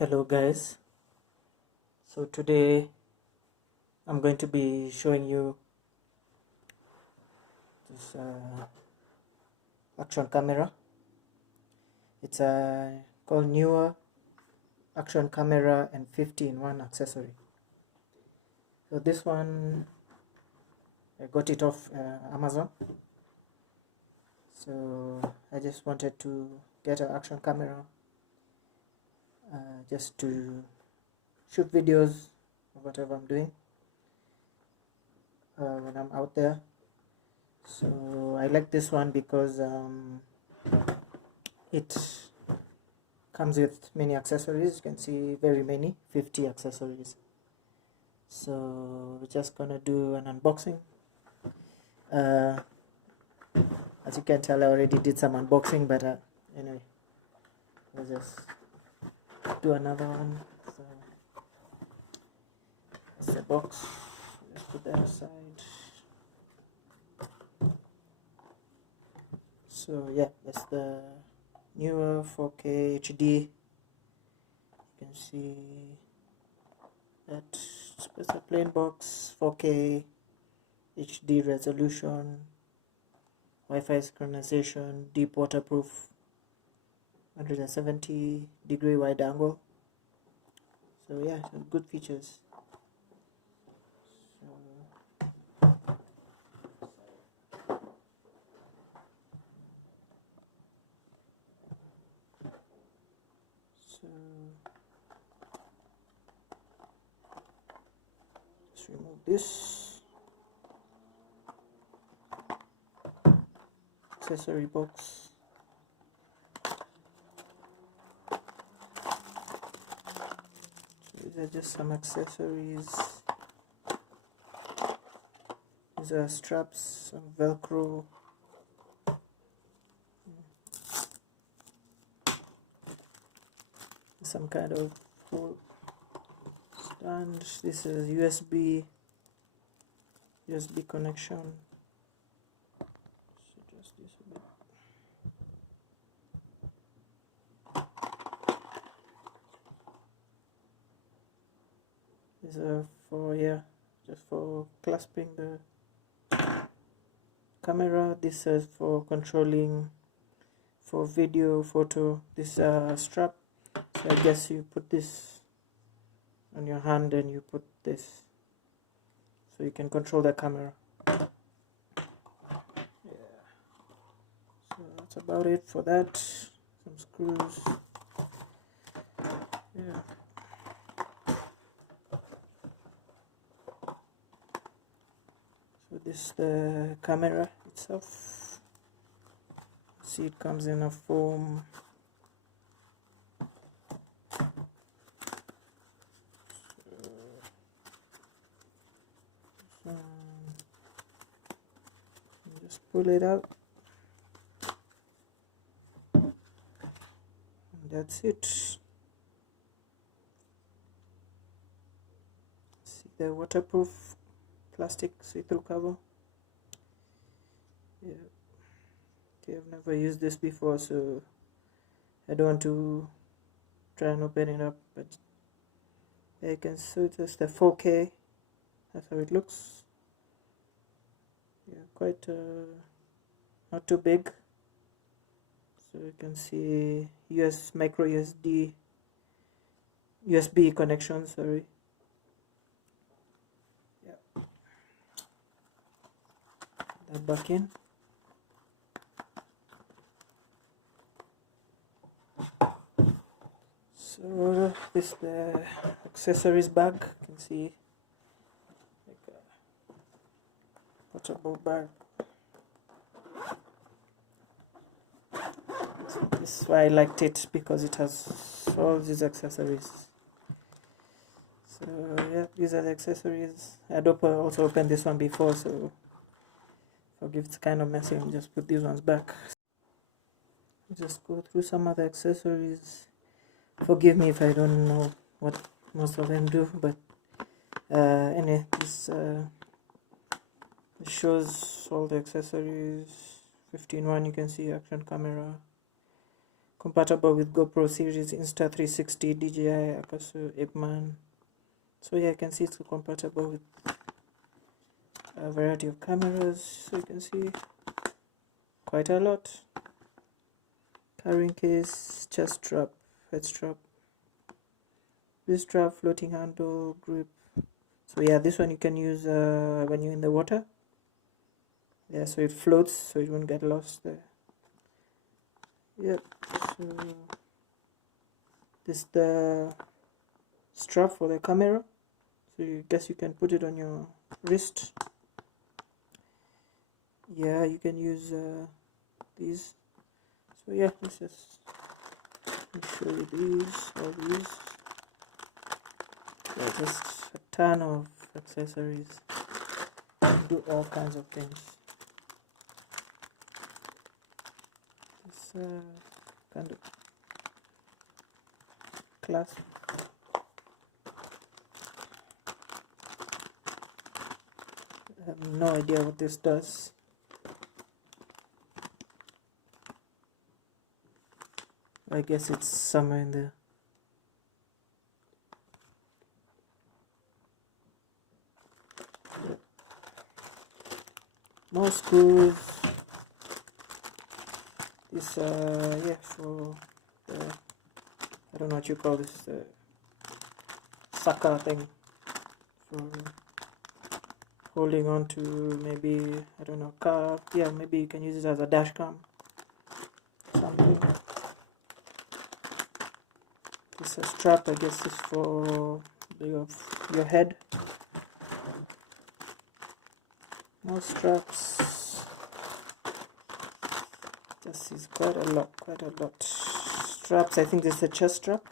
Hello guys, so today I'm going to be showing you this action camera. It's called Neewer action camera and 50-in-1 accessory. So this one I got it off Amazon. So I just wanted to get an action camera just to shoot videos of whatever I'm doing when I'm out there. So I like this one because it comes with many accessories. You can see very many, 50 accessories. So we're just gonna do an unboxing. As you can tell, I already did some unboxing, but anyway, we'll just do another one. So that's the box. Let's put that aside. So yeah, that's the Neewer 4K HD. You can see that it's a plain box, 4K HD resolution, Wi-Fi synchronization, deep waterproof, 170-degree wide angle. So yeah, some good features. So let's remove this accessory box. So these are just some accessories. These are straps, some Velcro. Some kind of stand. This is USB connection. Just this a bit. These are for just for clasping the camera. This is for controlling for video, photo. This strap. So I guess you put this on your hand and you put this so you can control the camera. Yeah. So that's about it for that. Some screws. Yeah. So this is the camera itself. See, it comes in a foam. Just pull it out, and that's it. See the waterproof plastic see-through cover. Yeah, okay, I've never used this before, so I don't want to try and open it up, but yeah, you can see it's the 4K. That's how it looks. Yeah, quite not too big. So you can see micro USB connection. Sorry. Yeah. Put that back in. So this is the accessories bag. You can see like a portable bag. So this is why I liked it, because it has all these accessories. So yeah, these are the accessories. I'd also opened this one before, so forgive it's kind of messy. I'll just put these ones back. Just go through some of the accessories. Forgive me if I don't know what most of them do, but anyway, this shows all the accessories. 50-in-1, you can see action camera, compatible with GoPro series, Insta360, DJI, Akasu, Ipman. So yeah, you can see it's compatible with a variety of cameras. So you can see quite a lot. Carrying case, chest strap, head strap, wrist strap, floating handle, grip. So yeah, this one you can use when you're in the water. Yeah, so it floats, so it won't get lost there. Yep. So this is the strap for the camera. So you guess you can put it on your wrist. Yeah, you can use these. So yeah, let's just show you these, all these. Yeah, just a ton of accessories. Do all kinds of things. This kind of clasp. I have no idea what this does. I guess it's somewhere in there. More screws. This yeah, for I don't know what you call this, sucker thing for holding on to, maybe, I don't know, car. Yeah, maybe you can use it as a dash cam, something. This a strap, I guess is for your head. More straps. This is quite a lot. Straps, I think this is a chest strap.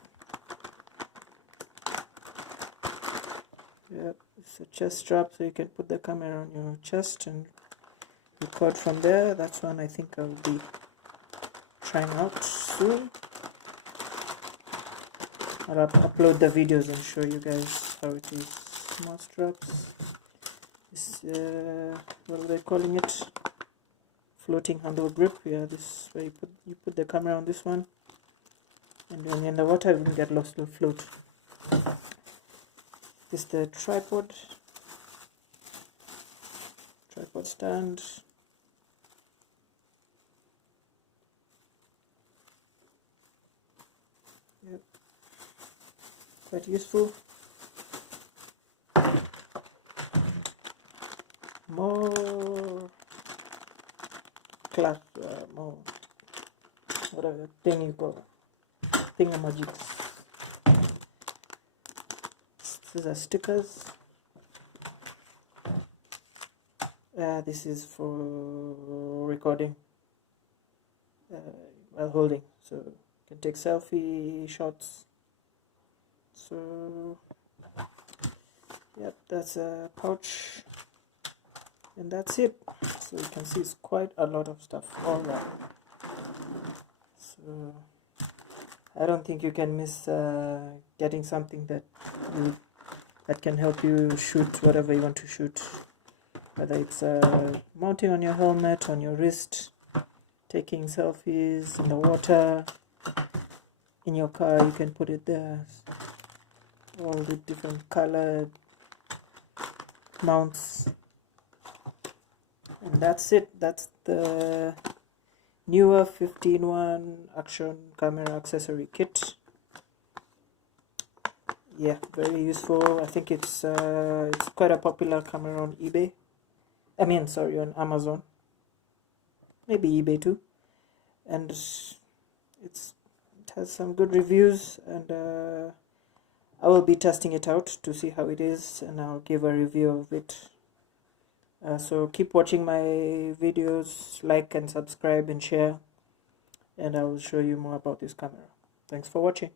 Yep, it's a chest strap, so you can put the camera on your chest and record from there. That's one I think I'll be trying out soon. I'll upload the videos and show you guys how it is. More straps. This, what are they calling it? Floating handle grip. Yeah, this where you put the camera on this one, and when you're in the water, it won't get lost, it'll float. This is the tripod stand. Yep, quite useful. More class, more whatever thing you call thingamajigs. These are stickers. This is for recording while holding, so you can take selfie shots. So yep, that's a pouch, and that's it. So you can see it's quite a lot of stuff all around. So I don't think you can miss getting something that can help you shoot whatever you want to shoot, whether it's mounting on your helmet, on your wrist, taking selfies in the water, in your car. You can put it there. All the different colored mounts, and that's it. That's the Neewer 15-1 action camera accessory kit. Yeah, very useful. I think it's quite a popular camera on eBay. On Amazon, maybe eBay too, and it has some good reviews, and I will be testing it out to see how it is, and I'll give a review of it. So keep watching my videos, like and subscribe and share, and I will show you more about this camera. Thanks for watching.